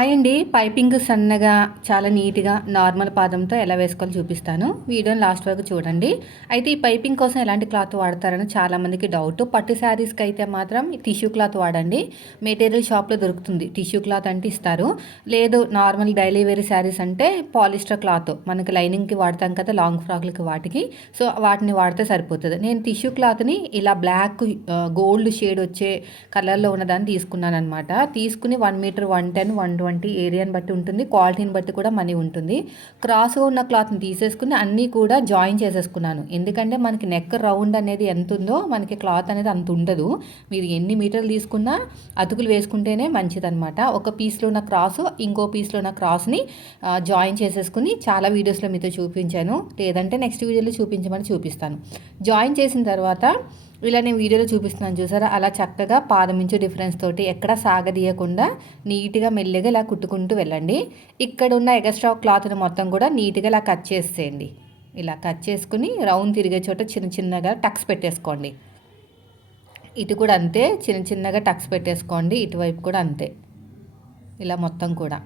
అండి పైపింగ్ సన్నగా చాలా నీట్గా నార్మల్ పాదంతో ఎలా వేసుకోవాలో చూపిస్తాను. వీడియోని లాస్ట్ వరకు చూడండి. అయితే ఈ పైపింగ్ కోసం ఎలాంటి క్లాత్ వాడతారని చాలామందికి డౌట్. పట్టు శారీస్కి అయితే మాత్రం టిష్యూ క్లాత్ వాడండి. మెటీరియల్ షాప్లో దొరుకుతుంది. టిష్యూ క్లాత్ అంటే ఇస్తారు. లేదు నార్మల్ డైలీ వేర్ శారీస్ అంటే పాలిస్టర్ క్లాత్. మనకి లైనింగ్కి వాడతాం కదా లాంగ్ ఫ్రాక్లకి వాటికి. సో వాటిని వాడితే సరిపోతుంది. నేను టిష్యూ క్లాత్ని ఇలా బ్లాక్ గోల్డ్ షేడ్ వచ్చే కలర్లో ఉన్నదాన్ని తీసుకున్నాను అనమాట తీసుకుని one meter one ten one twenty ఏరియాని బట్టి ఉంటుంది క్వాలిటీని బట్టి కూడా మనీ ఉంటుంది. క్రాస్గా ఉన్న క్లాత్ని తీసేసుకుని అన్నీ కూడా జాయిన్ చేసేసుకున్నాను. ఎందుకంటే మనకి నెక్ రౌండ్ అనేది ఎంత ఉందో మనకి క్లాత్ అనేది అంత ఉండదు. మీరు ఎన్ని మీటర్లు తీసుకున్నా అతుకులు వేసుకుంటేనే మంచిదన్నమాట. ఒక పీస్లో ఉన్న క్రాస్ ఇంకో పీస్లో ఉన్న క్రాస్ని జాయిన్ చేసేసుకుని చాలా వీడియోస్లో మీతో చూపించాను. లేదంటే నెక్స్ట్ వీడియోలో చూపించమని చూపిస్తాను. జాయిన్ చేసిన తర్వాత ఇలా నేను వీడియోలో చూపిస్తున్నాను చూసారా? అలా చక్కగా పాదమించు డిఫరెన్స్ తోటి ఎక్కడ సాగదీయకుండా నీట్గా మెల్లిగా ఇలా కుట్టుకుంటూ వెళ్ళండి. ఇక్కడ ఉన్న ఎగస్ట్రా క్లాత్ని మొత్తం కూడా నీట్గా ఇలా కట్ చేసేయండి. ఇలా కట్ చేసుకుని రౌండ్ తిరిగే చోట చిన్న చిన్నగా టక్స్ పెట్టేసుకోండి. ఇటు కూడా అంతే చిన్న చిన్నగా టక్స్ పెట్టేసుకోండి. ఇటువైపు కూడా అంతే. ఇలా మొత్తం కూడా.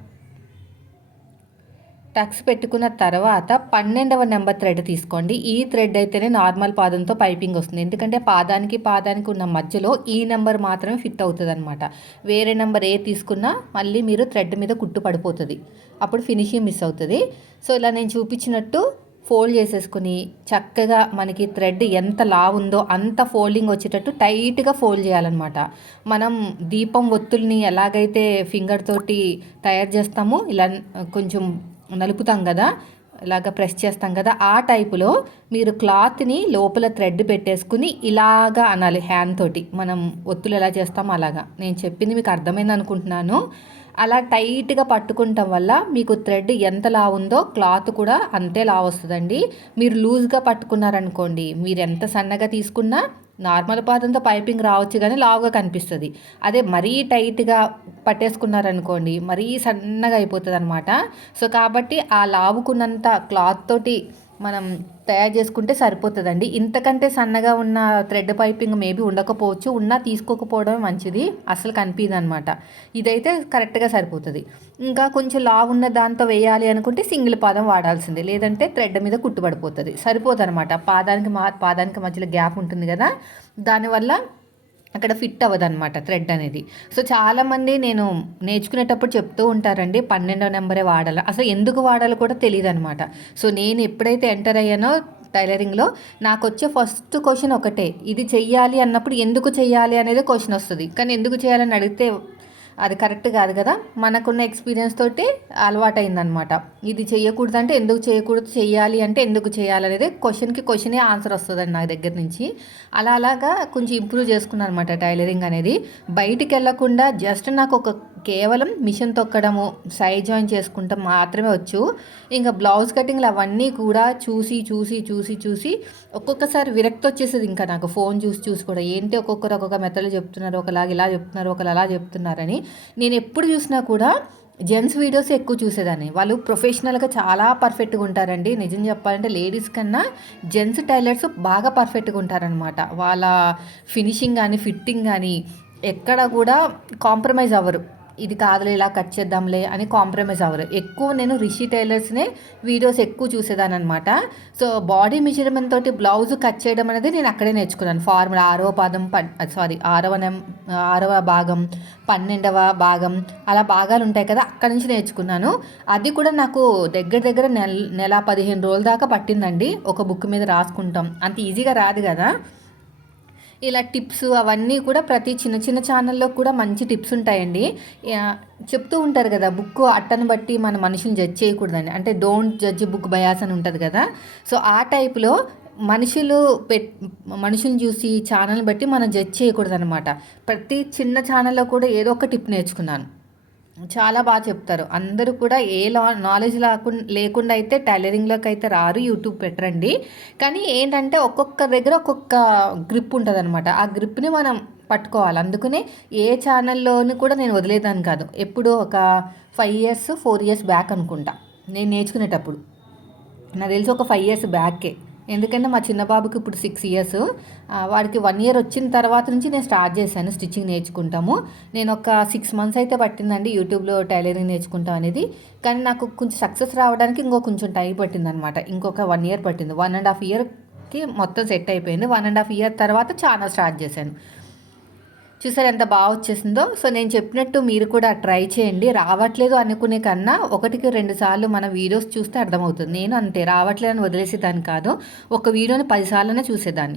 టక్స్ పెట్టుకున్న తర్వాత పన్నెండవ నెంబర్ థ్రెడ్ తీసుకోండి. ఈ థ్రెడ్ అయితేనే నార్మల్ పాదంతో పైపింగ్ వస్తుంది. ఎందుకంటే పాదానికి పాదానికి ఉన్న మధ్యలో ఈ నెంబర్ మాత్రమే ఫిట్ అవుతుంది అనమాట వేరే నెంబర్ ఏ తీసుకున్నా మళ్ళీ మీరు థ్రెడ్ మీద కుట్టు పడిపోతుంది. అప్పుడు ఫినిషింగ్ మిస్ అవుతుంది. సో ఇలా నేను చూపించినట్టు ఫోల్డ్ చేసేసుకుని చక్కగా మనకి థ్రెడ్ ఎంత లావు ఉందో అంత ఫోల్డింగ్ వచ్చేటట్టు టైట్గా ఫోల్డ్ చేయాలన్నమాట. మనం దీపం ఒత్తుల్ని ఎలాగైతే ఫింగర్ తోటి తయారు చేస్తామో ఇలా కొంచెం నలుపుతాం కదా ఇలాగ ప్రెస్ చేస్తాం కదా ఆ టైపులో మీరు క్లాత్ని లోపల థ్రెడ్ పెట్టేసుకుని ఇలాగా అనాలి హ్యాండ్ తోటి. మనం ఒత్తులు ఎలా చేస్తామో అలాగా. నేను చెప్పింది మీకు అర్థమైంది అనుకుంటున్నాను. అలా టైట్గా పట్టుకుంటాం వల్ల మీకు థ్రెడ్ ఎంత లా ఉందో క్లాత్ కూడా అంతే లా వస్తుందండి. మీరు లూజ్గా పట్టుకున్నారనుకోండి మీరు ఎంత సన్నగా తీసుకున్నా నార్మల్ పాతంతో పైపింగ్ రావచ్చు కానీ లావుగా కనిపిస్తుంది. అదే మరీ టైట్గా పట్టేసుకున్నారనుకోండి మరీ సన్నగా అయిపోతుంది అనమాట సో కాబట్టి ఆ లావుకున్నంత క్లాత్ తోటి మనం తయారు చేసుకుంటే సరిపోతుందండి. ఇంతకంటే సన్నగా ఉన్న థ్రెడ్ పైపింగ్ మేబీ ఉండకపోవచ్చు. ఉన్నా తీసుకోకపోవడమే మంచిది. అసలు కనిపించదు అనమాట ఇదైతే కరెక్ట్గా సరిపోతుంది. ఇంకా కొంచెం లావు ఉన్న దాంతో వేయాలి అనుకుంటే సింగిల్ పాదం వాడాల్సిందే. లేదంటే థ్రెడ్ మీద కుట్టుబడిపోతుంది. సరిపోతుంది అనమాట పాదానికి మా పాదానికి మధ్యలో గ్యాప్ ఉంటుంది కదా. దానివల్ల అక్కడ ఫిట్ అవ్వదు అనమాట థ్రెడ్ అనేది. సో చాలామంది నేను నేర్చుకునేటప్పుడు చెప్తూ ఉంటారండి పన్నెండో నెంబరే వాడాలి? అసలు ఎందుకు వాడాలో కూడా తెలియదు అనమాట సో నేను ఎప్పుడైతే ఎంటర్ అయ్యానో టైలరింగ్లో నాకు వచ్చే ఫస్ట్ క్వశ్చన్ ఒకటే ఇది చెయ్యాలి అన్నప్పుడు ఎందుకు చెయ్యాలి అనేది క్వశ్చన్ వస్తుంది. కానీ ఎందుకు చేయాలని అడిగితే అది కరెక్ట్ కాదు కదా? మనకున్న ఎక్స్పీరియన్స్ తోటి అలవాటైందనమాట. ఇది చేయకూడదు అంటే ఎందుకు చేయకూడదు? చేయాలి అంటే ఎందుకు చేయాలి అనేది క్వశ్చన్కి క్వశ్చనే ఆన్సర్ వస్తుందండి నా దగ్గర నుంచి. అలా అలాగా కొంచెం ఇంప్రూవ్ చేసుకున్నాను అనమాట టైలరింగ్ అనేది. బయటికి వెళ్ళకుండా జస్ట్ నాకు ఒక కేవలం మిషన్ తొక్కడము సైడ్ జాయిన్ చేసుకుంటాం మాత్రమే వచ్చు. ఇంకా బ్లౌజ్ కటింగ్లు అవన్నీ కూడా చూసి చూసి చూసి చూసి ఒక్కొక్కసారి విరక్తి వచ్చేసేది ఇంకా నాకు. ఫోన్ చూసి చూసి కూడా. ఏంటి ఒక్కొక్కరు ఒక్కొక్క మెథడ్లు చెప్తున్నారు ఒకలాగా ఇలా చెప్తున్నారు ఒకరు అలా చెప్తున్నారని. నేను ఎప్పుడు చూసినా కూడా జెంట్స్ వీడియోస్ ఎక్కువ చూసేదాన్ని. వాళ్ళు ప్రొఫెషనల్గా చాలా పర్ఫెక్ట్గా ఉంటారండి. నిజం చెప్పాలంటే లేడీస్ కన్నా జెంట్స్ టైలర్స్ బాగా పర్ఫెక్ట్గా ఉంటారనమాట వాళ్ళ ఫినిషింగ్ కానీ ఫిట్టింగ్ కానీ ఎక్కడ కూడా కాంప్రమైజ్ అవ్వరు. ఇది కాదులే ఇలా కట్ చేద్దాంలే అని కాంప్రమైజ్ అవ్వరు. ఎక్కువ నేను రిషి టైలర్స్నే వీడియోస్ ఎక్కువ చూసేదాన్ని అనమాట సో బాడీ మెజర్మెంట్ తోటి బ్లౌజ్ కట్ చేయడం అనేది నేను అక్కడే నేర్చుకున్నాను. ఫార్ములా ఆరవ పాదం సారీ ఆరవ ఆరవ భాగం పన్నెండవ భాగం అలా భాగాలు ఉంటాయి కదా అక్కడ నుంచి నేర్చుకున్నాను. అది కూడా నాకు దగ్గర దగ్గర నెల నెల పదిహేను రోజుల దాకా పట్టిందండి. ఒక బుక్ మీద రాసుకుంటాం. అంత ఈజీగా రాదు కదా. ఇలా టిప్స్ అవన్నీ కూడా ప్రతి చిన్న చిన్న ఛానల్లో కూడా మంచి టిప్స్ ఉంటాయండి. చెప్తూ ఉంటారు కదా బుక్ అట్టను బట్టి మన మనుషులు జడ్జ్ చేయకూడదండి అంటే డోంట్ జడ్జ్ బుక్ బయాస్ అని ఉంటుంది కదా. సో ఆ టైప్లో మనుషులు పెట్ మనుషులు చూసి ఛానల్ బట్టి మనం జడ్జ్ చేయకూడదు అనమాట ప్రతి చిన్న ఛానల్లో కూడా ఏదో ఒక టిప్ నేర్చుకున్నాను. చాలా బాగా చెప్తారు. అందరూ కూడా ఏ నాలెడ్జ్ లేకుండా లేకుండా అయితే టైలరింగ్లోకి అయితే రారు యూట్యూబ్ పెట్టరండి. కానీ ఏంటంటే ఒక్కొక్క దగ్గర ఒక్కొక్క గ్రిప్ ఉంటుంది అనమాట ఆ గ్రిప్ని మనం పట్టుకోవాలి. అందుకనే ఏ ఛానల్లోనూ కూడా నేను వదిలేదాన్ని కాదు. ఎప్పుడూ ఒక five years four years back అనుకుంటా. నేను నేర్చుకునేటప్పుడు. నాకు తెలిసి ఒక ఫైవ్ ఇయర్స్ బ్యాకే ఎందుకంటే మా చిన్న బాబుకి ఇప్పుడు సిక్స్ ఇయర్స్ వాడికి వన్ ఇయర్ వచ్చిన తర్వాత నుంచి నేను స్టార్ట్ చేశాను స్టిచ్చింగ్ నేర్చుకుంటాము. నేను ఒక సిక్స్ మంత్స్ అయితే పట్టిందండి యూట్యూబ్లో టైలరింగ్ నేర్చుకుంటాం అనేది. కానీ నాకు కొంచెం సక్సెస్ రావడానికి ఇంకో కొంచెం టైం పట్టిందనమాట. ఇంకొక వన్ ఇయర్ పట్టింది. వన్ అండ్ హాఫ్ ఇయర్కి మొత్తం సెట్ అయిపోయింది. వన్ అండ్ హాఫ్ ఇయర్ తర్వాత ఛానల్ స్టార్ట్ చేశాను. చూసారు ఎంత బాగా వచ్చేసిందో? సో నేను చెప్పినట్టు మీరు కూడా ట్రై చేయండి. రావట్లేదు అనుకునే కన్నా ఒకటికి రెండు సార్లు మన వీడియోస్ చూస్తే అర్థమవుతుంది. నేను అంతే. రావట్లేదు అని వదిలేసేదాన్ని కాదు. ఒక వీడియోని పదిసార్లనే చూసేదాన్ని.